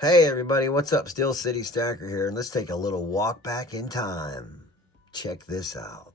Hey everybody, what's up? Steel City Stacker here, and let's take a little walk back in time. Check this out.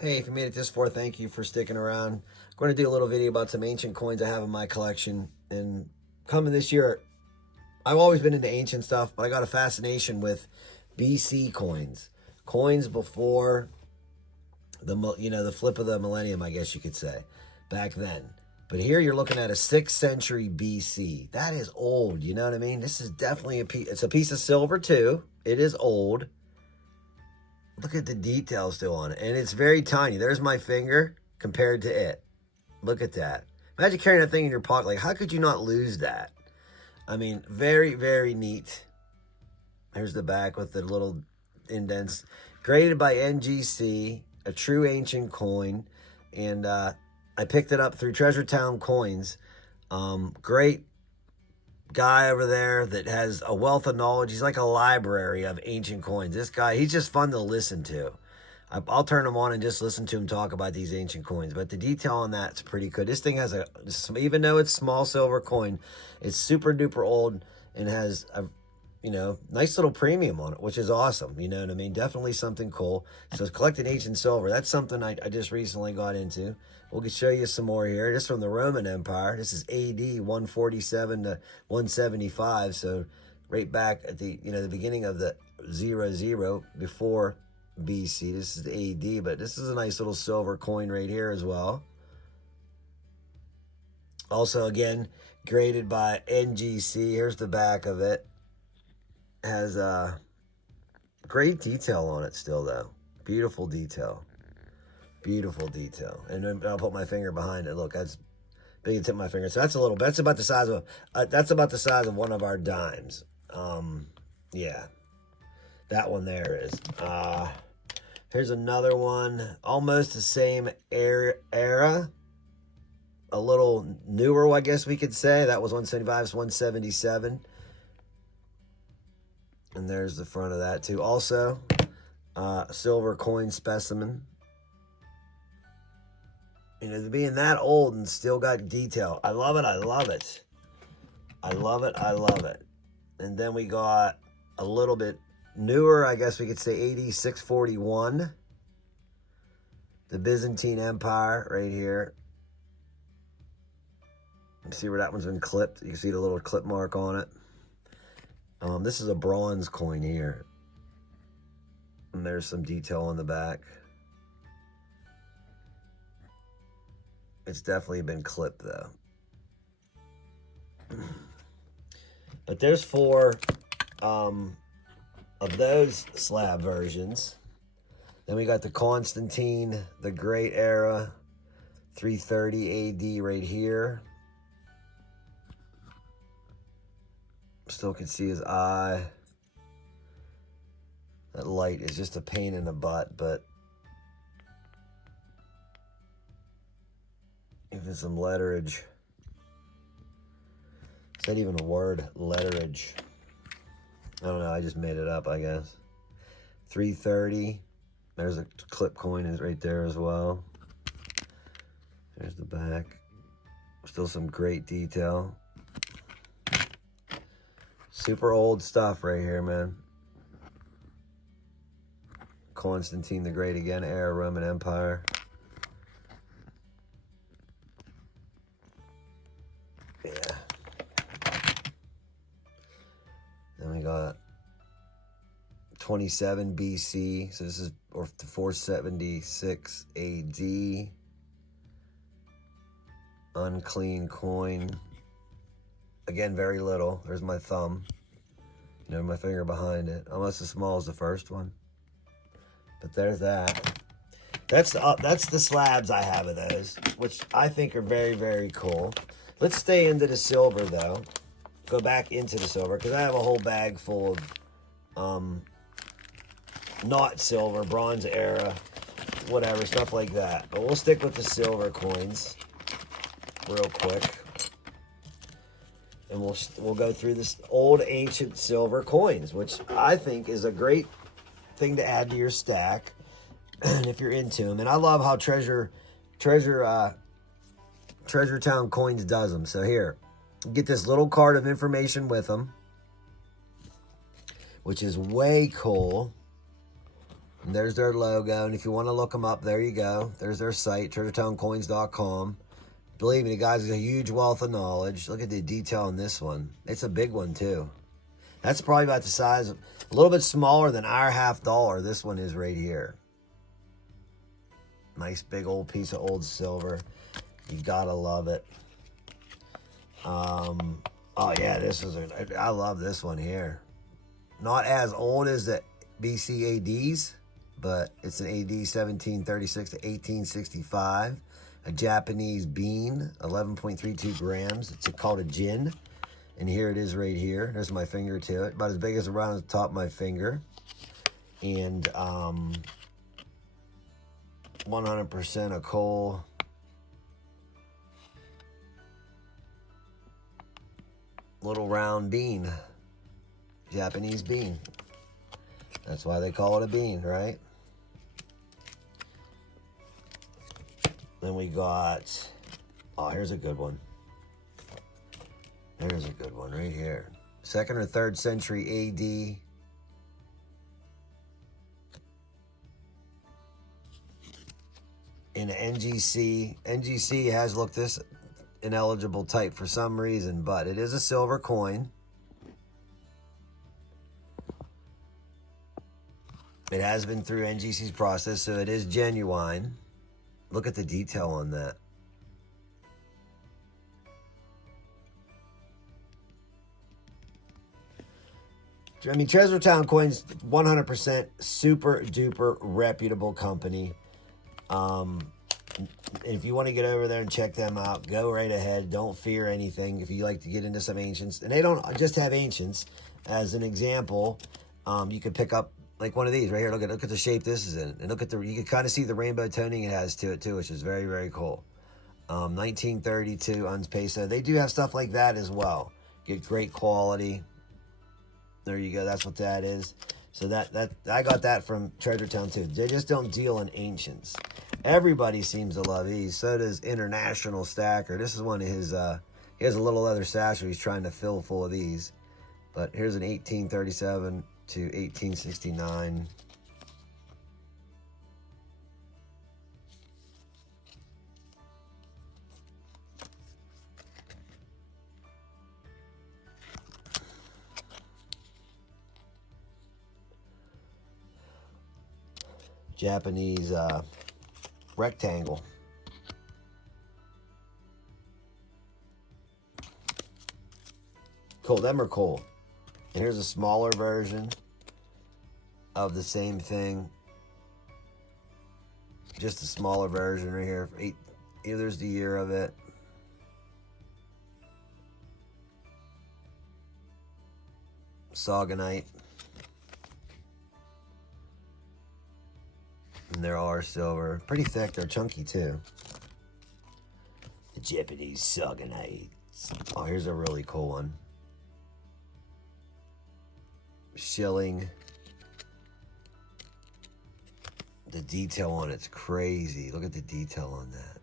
Hey, if you made it this far, thank you for sticking around. I'm going to do a little video about some ancient coins I have in my collection. And coming this year, I've always been into ancient stuff, but I got a fascination with BC coins. Coins before the flip of the millennium, I guess you could say, back then. But here you're looking at a 6th century BC. That is old, you know what I mean? This is definitely it's a piece of silver too. It is old. Look at the detail still on it. And it's very tiny. There's my finger compared to it. Look at that. Imagine carrying that thing in your pocket. Like, how could you not lose that? I mean, very, very neat. Here's the back with the little indents. Graded by NGC, a true ancient coin. And I picked it up through Treasure Town Coins. Great guy over there that has a wealth of knowledge. He's like a library of ancient coins. This guy, he's just fun to listen to. I'll turn him on and just listen to him talk about these ancient coins. But the detail on that's pretty good. This thing has even though it's small silver coin, it's super duper old and has a nice little premium on it, which is awesome. You know what I mean? Definitely something cool. So collecting ancient silver, that's something I just recently got into. We'll show you some more here. This is from the Roman Empire. This is AD 147 to 175. So right back at the the beginning of the 00 before BC. This is AD, but this is a nice little silver coin right here as well. Also, again, graded by NGC. Here's the back of it. Has great detail on it still, though. Beautiful detail. Beautiful detail. And then I'll put my finger behind it. Look, that's big and tip of my finger. So that's about the size of one of our dimes. Yeah. That one there is. Here's another one. Almost the same era. A little newer, I guess we could say. That was 175, it's 177. And there's the front of that too. Also, silver coin specimen. Being that old and still got detail. I love it, I love it. I love it, I love it. And then we got a little bit newer, I guess we could say AD 641. The Byzantine Empire right here. You see where that one's been clipped? You can see the little clip mark on it. This is a bronze coin here. And there's some detail on the back. It's definitely been clipped though. But there's 4 of those slab versions. Then we got the Constantine the Great era, 330 AD right here. Still can see his eye. That light is just a pain in the butt, but even some letterage. Is that even a word? Letterage. I don't know, I just made it up, I guess. 330. There's a clip coin is right there as well. There's the back. Still some great detail. Super old stuff right here, man. Constantine the Great again, era Roman Empire. Yeah. Then we got 27 BC. So this is 476 AD. Unclean coin. Again, very little. There's my thumb. My finger behind it. Almost as small as the first one. But there's that. That's the slabs I have of those, which I think are very, very cool. Let's stay into the silver, though. Go back into the silver, because I have a whole bag full of not silver, bronze era whatever, stuff like that. But we'll stick with the silver coins real quick. And we'll go through this old ancient silver coins, which I think is a great thing to add to your stack if you're into them. And I love how Treasure Town Coins does them. So here, get this little card of information with them, which is way cool. And there's their logo. And if you want to look them up, there you go. There's their site, treasuretowncoins.com. Believe me, the guy's got a huge wealth of knowledge. Look at the detail on this one. It's a big one, too. That's probably about the size of, a little bit smaller than our $50. This one is right here. Nice big old piece of old silver. You gotta love it. Oh yeah, this is I love this one here. Not as old as the BC ADs, but it's an AD 1736 to 1865. A Japanese bean, 11.32 grams. It's called a gin. And here it is right here. There's my finger to it. About as big as around the top of my finger. And 100% a coal. Little round bean. Japanese bean. That's why they call it a bean, right? Then we got, oh, here's a good one. There's a good one right here. 2nd or 3rd century AD. In an NGC. NGC has looked this ineligible type for some reason, but it is a silver coin. It has been through NGC's process, so it is genuine. Look at the detail on that. I mean, Treasure Town Coins, 100% super duper reputable company. If you want to get over there and check them out, go right ahead. Don't fear anything if you like to get into some ancients. And they don't just have ancients. As an example, you could pick up like one of these right here. Look at the shape this is in. And look at you can kind of see the rainbow toning it has to it too, which is very, very cool. 1932 uns peso. They do have stuff like that as well. Get great quality. There you go. That's what that is. So that I got that from Treasure Town too. They just don't deal in ancients. Everybody seems to love these. So does International Stacker. This is one of his, he has a little leather satchel he's trying to fill full of these. But here's an 1837 to 1869. Japanese rectangle. Cool, them are cool. And here's a smaller version of the same thing. Just a smaller version right here. There's the year of it. Saganite. And they're all silver. Pretty thick. They're chunky too. The Japanese Saganites. Oh, here's a really cool one. Shilling. The detail on it's crazy. Look at the detail on that.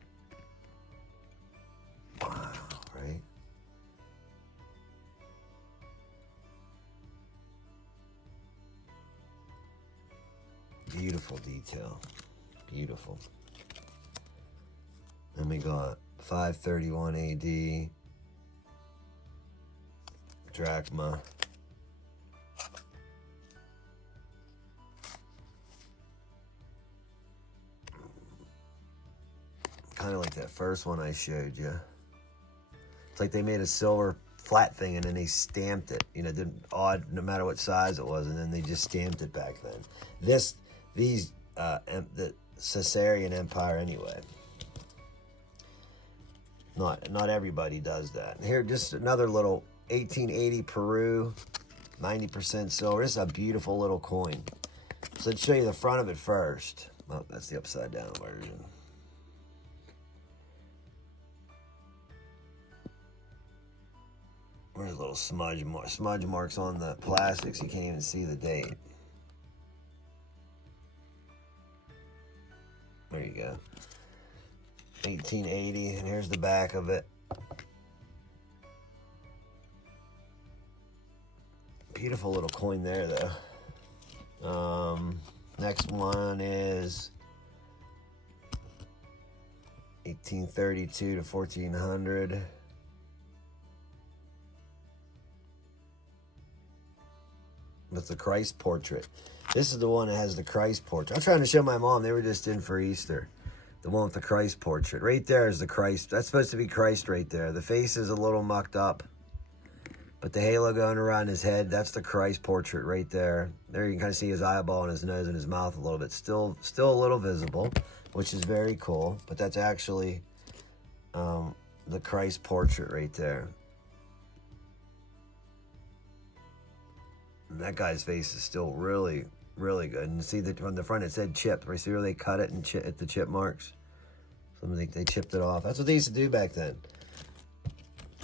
Wow, right? Beautiful detail. Beautiful. Then we got 531 AD. Drachma. Kind of like that first one I showed you. It's like they made a silver flat thing and then they stamped it. You know, didn't odd no matter what size it was, and then they just stamped it back then. The Caesarian Empire anyway. Not everybody does that. Here, just another little 1880 Peru, 90% silver. This is a beautiful little coin. So let's show you the front of it first. Oh, that's the upside down version. There's little smudge marks on the plastics. You can't even see the date. There you go. 1880, and here's the back of it. Beautiful little coin there, though. Next one is 1832 to 1400. That's the Christ portrait. This is the one that has the Christ portrait. I'm trying to show my mom. They were just in for Easter. The one with the Christ portrait. Right there is the Christ. That's supposed to be Christ right there. The face is a little mucked up. But the halo going around his head, that's the Christ portrait right there. There you can kind of see his eyeball and his nose and his mouth a little bit. Still a little visible, which is very cool. But that's actually the Christ portrait right there. And that guy's face is still really, really good. And see that on the front it said chipped. Right, see where they cut it and at the chip marks? So they chipped it off. That's what they used to do back then.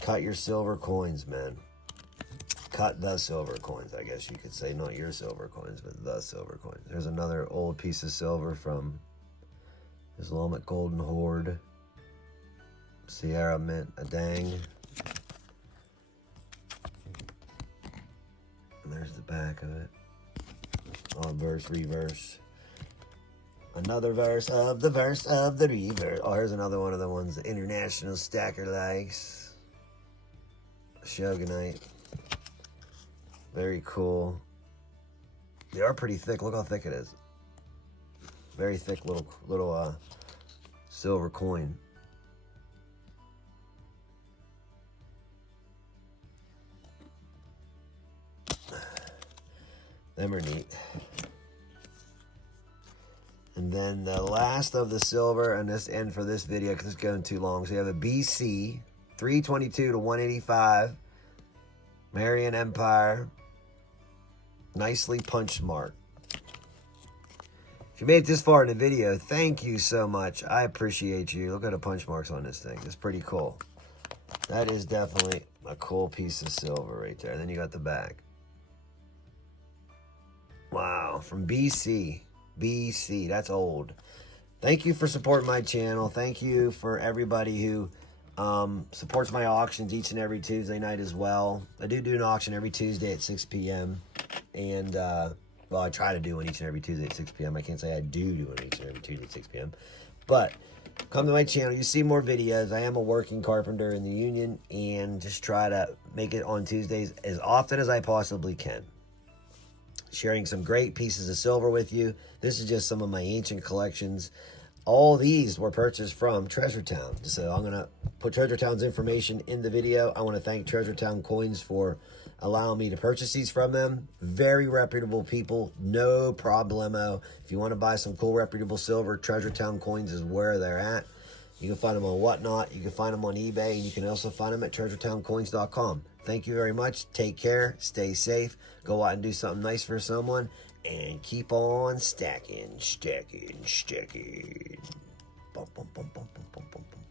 Cut your silver coins, man. Cut the silver coins, I guess you could say. Not your silver coins, but the silver coins. There's another old piece of silver from Islamic Golden Horde. Sierra Mint Adang. And there's the back of it. On verse, reverse. Another verse of the reverse. Oh, here's another one of the ones the International Stacker likes. Shogunite. Very cool. They are pretty thick. Look how thick it is. Very thick little silver coin. Them are neat. And then the last of the silver, and this end for this video because it's going too long. So you have a BC 322 to 185 Marian Empire. Nicely punched mark. If you made it this far in the video, thank you so much. I appreciate you. Look at the punch marks on this thing. It's pretty cool. That is definitely a cool piece of silver right there. And then you got the back. Wow, from BC. BC, that's old. Thank you for supporting my channel. Thank you for everybody who supports my auctions each and every Tuesday night as well. I do an auction every Tuesday at 6 p.m. And, well, I try to do one each and every Tuesday at 6 p.m. I can't say I do one each and every Tuesday at 6 p.m. But come to my channel. You see more videos. I am a working carpenter in the union and just try to make it on Tuesdays as often as I possibly can. Sharing some great pieces of silver with you. This is just some of my ancient collections. All these were purchased from Treasure Town. So I'm going to put Treasure Town's information in the video. I want to thank Treasure Town Coins for allowing me to purchase these from them. Very reputable people. No problemo. If you want to buy some cool reputable silver, Treasure Town Coins is where they're at. You can find them on Whatnot. You can find them on eBay. And you can also find them at treasuretowncoins.com. Thank you very much. Take care. Stay safe. Go out and do something nice for someone. And keep on stacking, stacking, stacking. Bum, bum, bum, bum, bum, bum, bum, bum.